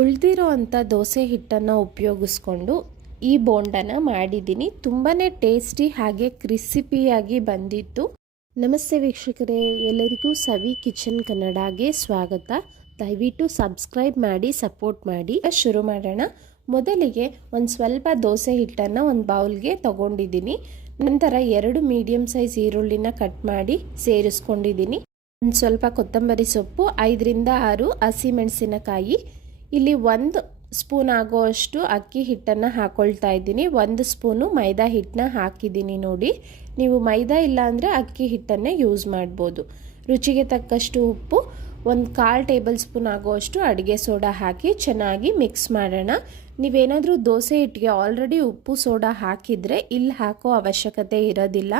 ಉಳಿದಿರೋ ಅಂಥ ದೋಸೆ ಹಿಟ್ಟನ್ನು ಉಪಯೋಗಿಸ್ಕೊಂಡು ಈ ಬೋಂಡನ ಮಾಡಿದ್ದೀನಿ. ತುಂಬಾ ಟೇಸ್ಟಿ ಹಾಗೆ ಕ್ರಿಸಿಪಿಯಾಗಿ ಬಂದಿತ್ತು. ನಮಸ್ತೆ ವೀಕ್ಷಕರೇ, ಎಲ್ಲರಿಗೂ ಸವಿ ಕಿಚನ್ ಕನ್ನಡಗೆ ಸ್ವಾಗತ. ದಯವಿಟ್ಟು ಸಬ್ಸ್ಕ್ರೈಬ್ ಮಾಡಿ, ಸಪೋರ್ಟ್ ಮಾಡಿ. ಶುರು ಮಾಡೋಣ. ಮೊದಲಿಗೆ ಒಂದು ಸ್ವಲ್ಪ ದೋಸೆ ಹಿಟ್ಟನ್ನು ಒಂದು ಬೌಲ್ಗೆ ತಗೊಂಡಿದ್ದೀನಿ. ನಂತರ ಎರಡು ಮೀಡಿಯಮ್ ಸೈಜ್ ಈರುಳ್ಳಿನ ಕಟ್ ಮಾಡಿ ಸೇರಿಸ್ಕೊಂಡಿದ್ದೀನಿ. ಒಂದು ಸ್ವಲ್ಪ ಕೊತ್ತಂಬರಿ ಸೊಪ್ಪು, ಐದರಿಂದ ಆರು ಹಸಿಮೆಣಸಿನಕಾಯಿ ಇಲ್ಲಿ ಒಂದು ಸ್ಪೂನ್ ಆಗೋಷ್ಟು ಅಕ್ಕಿ ಹಿಟ್ಟನ್ನು ಹಾಕ್ಕೊಳ್ತಾ ಇದ್ದೀನಿ. ಒಂದು ಸ್ಪೂನು ಮೈದಾ ಹಿಟ್ಟನ್ನ ಹಾಕಿದ್ದೀನಿ ನೋಡಿ. ನೀವು ಮೈದಾ ಇಲ್ಲಾಂದರೆ ಅಕ್ಕಿ ಹಿಟ್ಟನ್ನೇ ಯೂಸ್ ಮಾಡ್ಬೋದು. ರುಚಿಗೆ ತಕ್ಕಷ್ಟು ಉಪ್ಪು, ಒಂದು ಕಾಲು ಟೇಬಲ್ ಸ್ಪೂನ್ ಆಗೋಷ್ಟು ಅಡುಗೆ ಸೋಡಾ ಹಾಕಿ ಚೆನ್ನಾಗಿ ಮಿಕ್ಸ್ ಮಾಡೋಣ. ನೀವೇನಾದರೂ ದೋಸೆ ಹಿಟ್ಟಿಗೆ ಆಲ್ರೆಡಿ ಉಪ್ಪು ಸೋಡಾ ಹಾಕಿದರೆ ಇಲ್ಲಿ ಹಾಕೋ ಅವಶ್ಯಕತೆ ಇರೋದಿಲ್ಲ.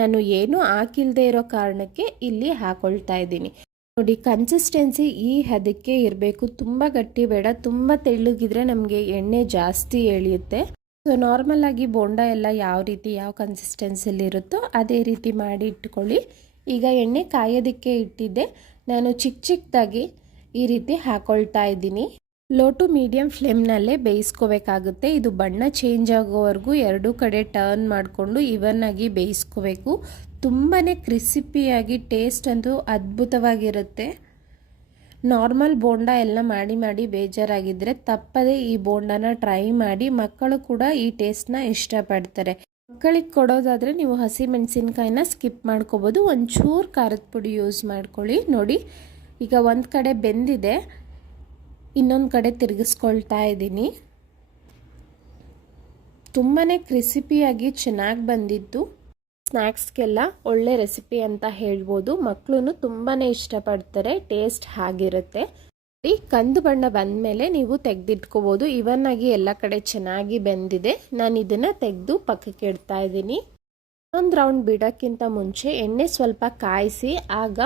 ನಾನು ಏನೂ ಹಾಕಿಲ್ಲದೆ ಇರೋ ಕಾರಣಕ್ಕೆ ಇಲ್ಲಿ ಹಾಕ್ಕೊಳ್ತಾ ಇದ್ದೀನಿ. ನೋಡಿ ಕನ್ಸಿಸ್ಟೆನ್ಸಿ ಈ ಹದಕ್ಕೆ ಇರಬೇಕು. ತುಂಬ ಗಟ್ಟಿ ಬೇಡ. ತುಂಬ ತೆಳ್ಳಗಿದ್ರೆ ನಮಗೆ ಎಣ್ಣೆ ಜಾಸ್ತಿ ಎಳೆಯುತ್ತೆ. ಸೊ ನಾರ್ಮಲ್ ಆಗಿ ಬೋಂಡ ಎಲ್ಲ ಯಾವ ರೀತಿ, ಯಾವ ಕನ್ಸಿಸ್ಟೆನ್ಸಿಲಿ ಇರುತ್ತೋ ಅದೇ ರೀತಿ ಮಾಡಿ ಇಟ್ಕೊಳ್ಳಿ. ಈಗ ಎಣ್ಣೆ ಕಾಯೋದಕ್ಕೆ ಇಟ್ಟಿದ್ದೆ. ನಾನು ಚಿಕ್ಕ ಚಿಕ್ಕದಾಗಿ ಈ ರೀತಿ ಹಾಕೊಳ್ತಾ ಇದ್ದೀನಿ. ಲೋ ಟು ಮೀಡಿಯಂ ಫ್ಲೇಮ್ನಲ್ಲೇ ಬೇಯಿಸ್ಕೋಬೇಕಾಗುತ್ತೆ. ಇದು ಬಣ್ಣ ಚೇಂಜ್ ಆಗೋವರೆಗೂ ಎರಡೂ ಕಡೆ ಟರ್ನ್ ಮಾಡಿಕೊಂಡು ಇವನ್ನಾಗಿ ಬೇಯಿಸ್ಕೋಬೇಕು. ತುಂಬಾ ಕ್ರಿಸಿಪಿಯಾಗಿ ಟೇಸ್ಟ್ ಅಂತೂ ಅದ್ಭುತವಾಗಿರುತ್ತೆ. ನಾರ್ಮಲ್ ಬೋಂಡ ಎಲ್ಲ ಮಾಡಿ ಮಾಡಿ ಬೇಜಾರಾಗಿದ್ದರೆ ತಪ್ಪದೇ ಈ ಬೋಂಡನ ಟ್ರೈ ಮಾಡಿ ಮಕ್ಕಳು ಕೂಡ ಈ ಟೇಸ್ಟ್ನ ಇಷ್ಟಪಡ್ತಾರೆ. ಮಕ್ಕಳಿಗೆ ಕೊಡೋದಾದರೆ ನೀವು ಹಸಿ ಮೆಣಸಿನ್ಕಾಯಿನ ಸ್ಕಿಪ್ ಮಾಡ್ಕೋಬೋದು. ಒಂಚೂರು ಖಾರದ ಪುಡಿ ಯೂಸ್ ಮಾಡ್ಕೊಳ್ಳಿ. ನೋಡಿ, ಈಗ ಒಂದು ಕಡೆ ಬೆಂದಿದೆ. ಇನ್ನೊಂದು ಕಡೆ ತಿರುಗಿಸ್ಕೊಳ್ತಾ ಇದ್ದೀನಿ. ತುಂಬಾ ಕ್ರಿಸಿಪಿಯಾಗಿ ಚೆನ್ನಾಗಿ ಬಂದಿದ್ದು. ಸ್ನ್ಯಾಕ್ಸ್ಗೆಲ್ಲ ಒಳ್ಳೆ ರೆಸಿಪಿ ಅಂತ ಹೇಳ್ಬೋದು. ಮಕ್ಕಳು ತುಂಬಾ ಇಷ್ಟಪಡ್ತಾರೆ. ಟೇಸ್ಟ್ ಆಗಿರುತ್ತೆ ಈ ಕಂದು ಬಣ್ಣ ಬಂದ ಮೇಲೆ ನೀವು ತೆಗೆದಿಟ್ಕೋಬೋದು. ಇವನ್ ಆಗಿ ಎಲ್ಲ ಕಡೆ ಚೆನ್ನಾಗಿ ಬೆಂದಿದೆ. ನಾನು ಇದನ್ನು ತೆಗೆದು ಪಕ್ಕಕ್ಕೆ ಇಡ್ತಾ ಇದ್ದೀನಿ. ಒಂದು ರೌಂಡ್ ಬಿಡೋಕ್ಕಿಂತ ಮುಂಚೆ ಎಣ್ಣೆ ಸ್ವಲ್ಪ ಕಾಯಿಸಿ, ಆಗ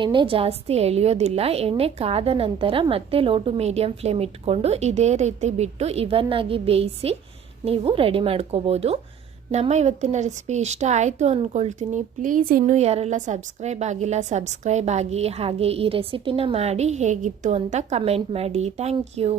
ಎಣ್ಣೆ ಜಾಸ್ತಿ ಎಳೆಯೋದಿಲ್ಲ. ಎಣ್ಣೆ ಕಾದ ನಂತರ ಮತ್ತೆ ಲೋ ಟು ಮೀಡಿಯಂ ಫ್ಲೇಮ್ ಇಟ್ಕೊಂಡು ಇದೇ ರೀತಿ ಬಿಟ್ಟು ಇವನ್ನಾಗಿ ಬೇಯಿಸಿ ನೀವು ರೆಡಿ ಮಾಡ್ಕೋಬೋದು. ನಮ್ಮ ಇವತ್ತಿನ ರೆಸಿಪಿ ಇಷ್ಟ ಆಯಿತು ಅಂದ್ಕೊಳ್ತೀನಿ ಪ್ಲೀಸ್ ಇನ್ನೂ ಯಾರೆಲ್ಲ ಸಬ್ಸ್ಕ್ರೈಬ್ ಆಗಿಲ್ಲ, ಸಬ್ಸ್ಕ್ರೈಬ್ ಆಗಿ ಹಾಗೆ ಈ ರೆಸಿಪಿನ ಮಾಡಿ ಹೇಗಿತ್ತು ಅಂತ ಕಮೆಂಟ್ ಮಾಡಿ. Thank you.